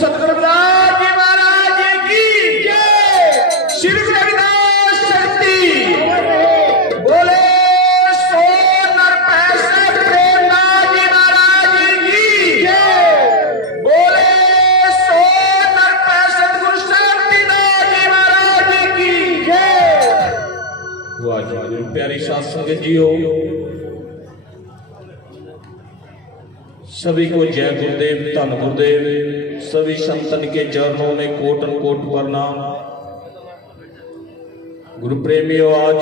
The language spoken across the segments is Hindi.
सतगुरु रविदास जी महाराज की जय। श्री रविदास शक्ति बोले सो नर पैंसठ प्रेमदास जी महाराज की जय। बोले सो नर पैंसठ गुरु शक्तिदास जी महाराज की जय। वाह जी प्यारी साध संगत जीओ, सभी को जय गुरुदेव, धन गुरुदेव। सभी संतन के चरणों में कोटन कोट प्रणाम। गुरु प्रेमियों, आज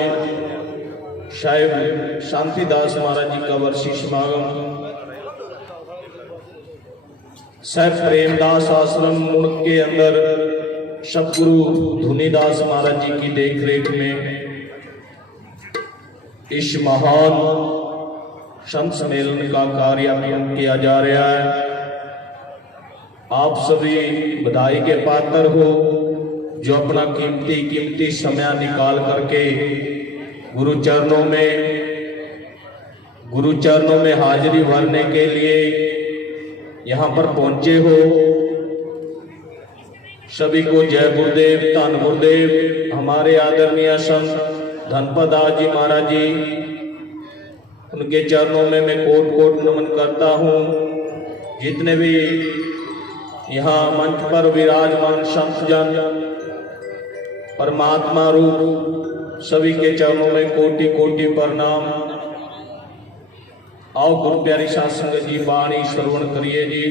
शायद शांतिदास महाराज जी का वर्षी समागम साहिब प्रेमदास आश्रम मुड़ के अंदर सतगुरु धुनीदास महाराज जी की देखरेख में इस महान संत सम्मेलन का कार्यान्वयन किया जा रहा है। आप सभी बधाई के पात्र हो जो अपना कीमती समय निकाल करके गुरु चरणों में हाजिरी भरने के लिए यहाँ पर पहुंचे हो। सभी को जय गुरुदेव, धन गुरुदेव। हमारे आदरणीय संत धनपत दास जी महाराज जी, उनके चरणों में मैं कोट कोट नमन करता हूँ। जितने भी यहाँ मंच पर विराजमान संत जन, परमात्मा रूप, सभी के चरणों में कोटि कोटि प्रणाम। आओ गुरु प्यारी साध संगत जी वाणी श्रवण करिए जी।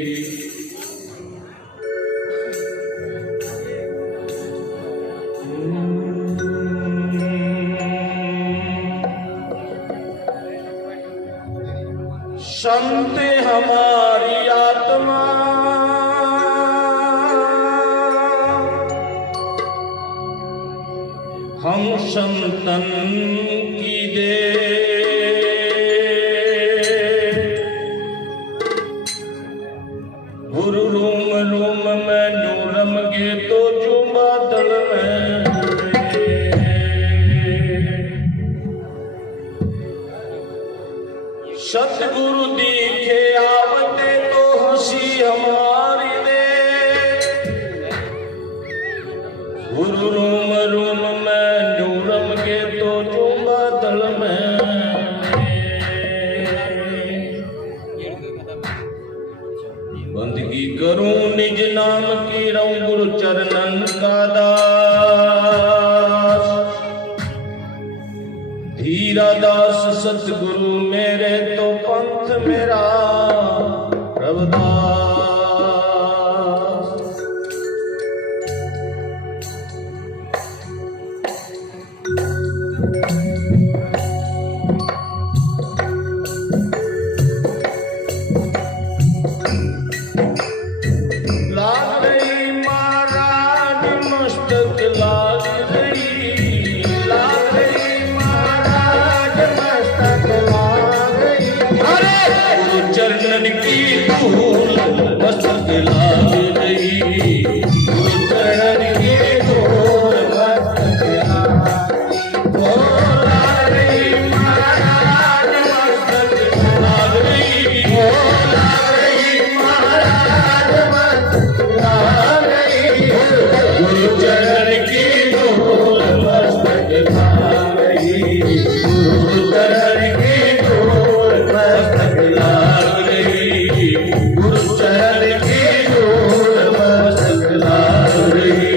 संत हमारी आत्मा हम संतन की दे, गुरु रूम रूम में नूरम गे तो जो बादल में सतगुरु दिखे आवते तो हंसी हमारी दे, गुरु रूम रूम में नूरम के तो जो बादल में। बंदगी करूं निज नाम की, रहूं गुरु चरणन का दास। धीरा दास सतगुरु मेरे तो पंथ मेरा रविदास। लाग रही महाराज मस्तक लाग रही, लाग रही महाराज मस्तक लाग रही। अरे गुरु चरणन की धूल मस्तक लाग रही, गुरु चरणन की धूल मस्तक लाग रही। महाराज मस्तक लाग रही, लाग रही महाराज मस्तक लाग रही। गुरु चरण की धूल मस्तक लाग रही, गुरु चरण की धूल मस्तक लाग रही, गुरु चरण की धूल मस्तक लाग रही।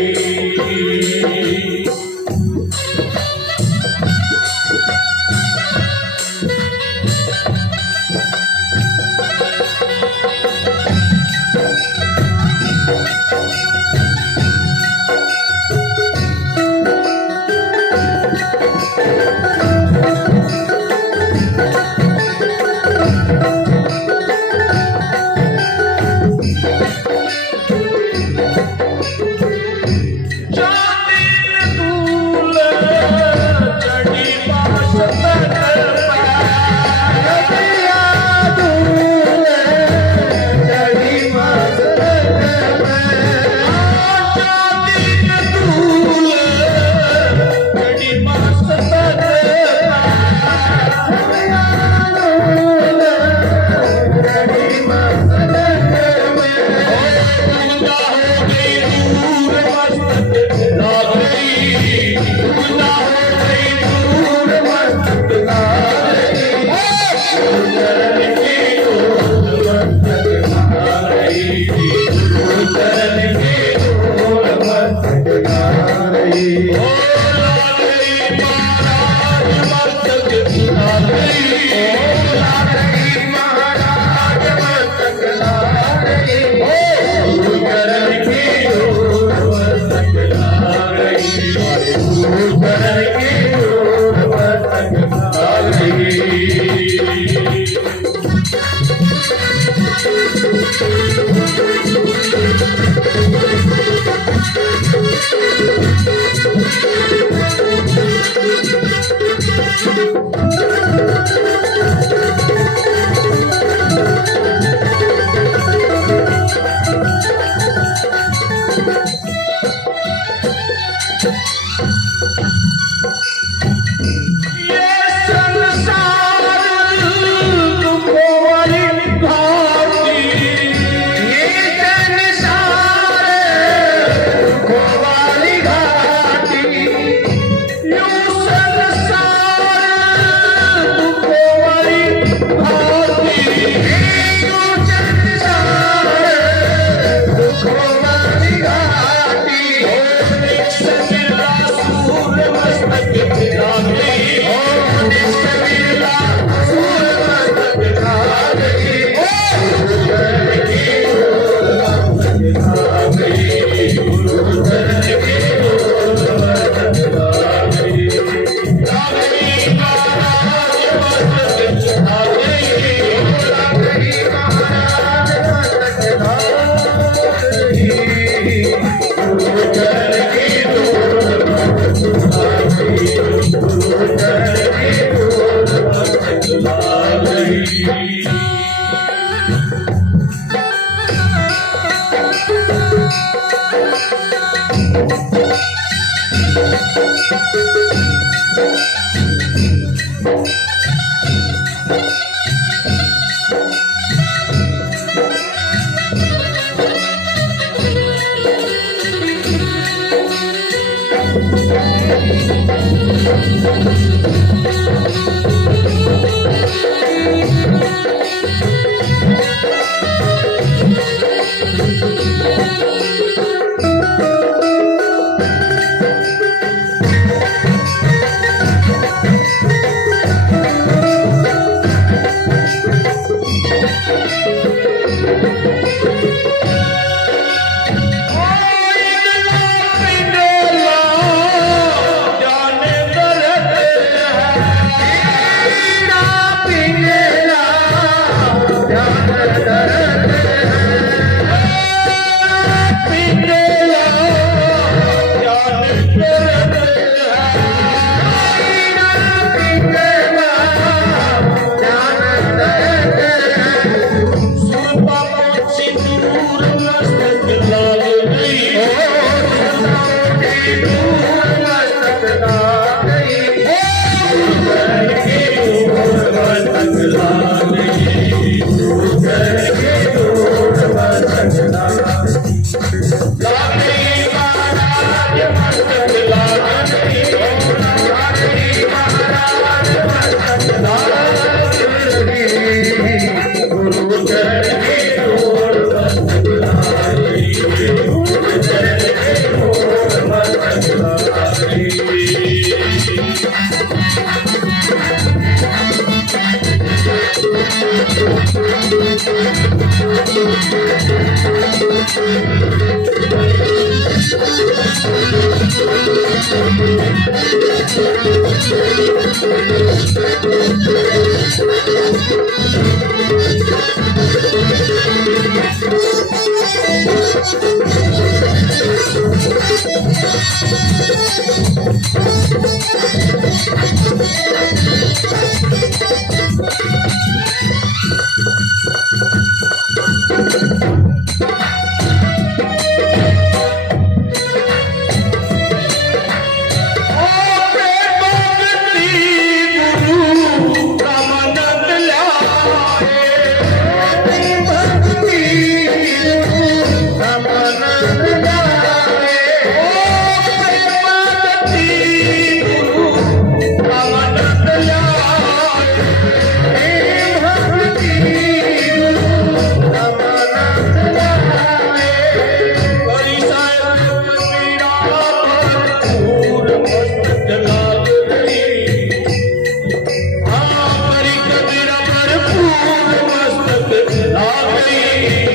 आ गई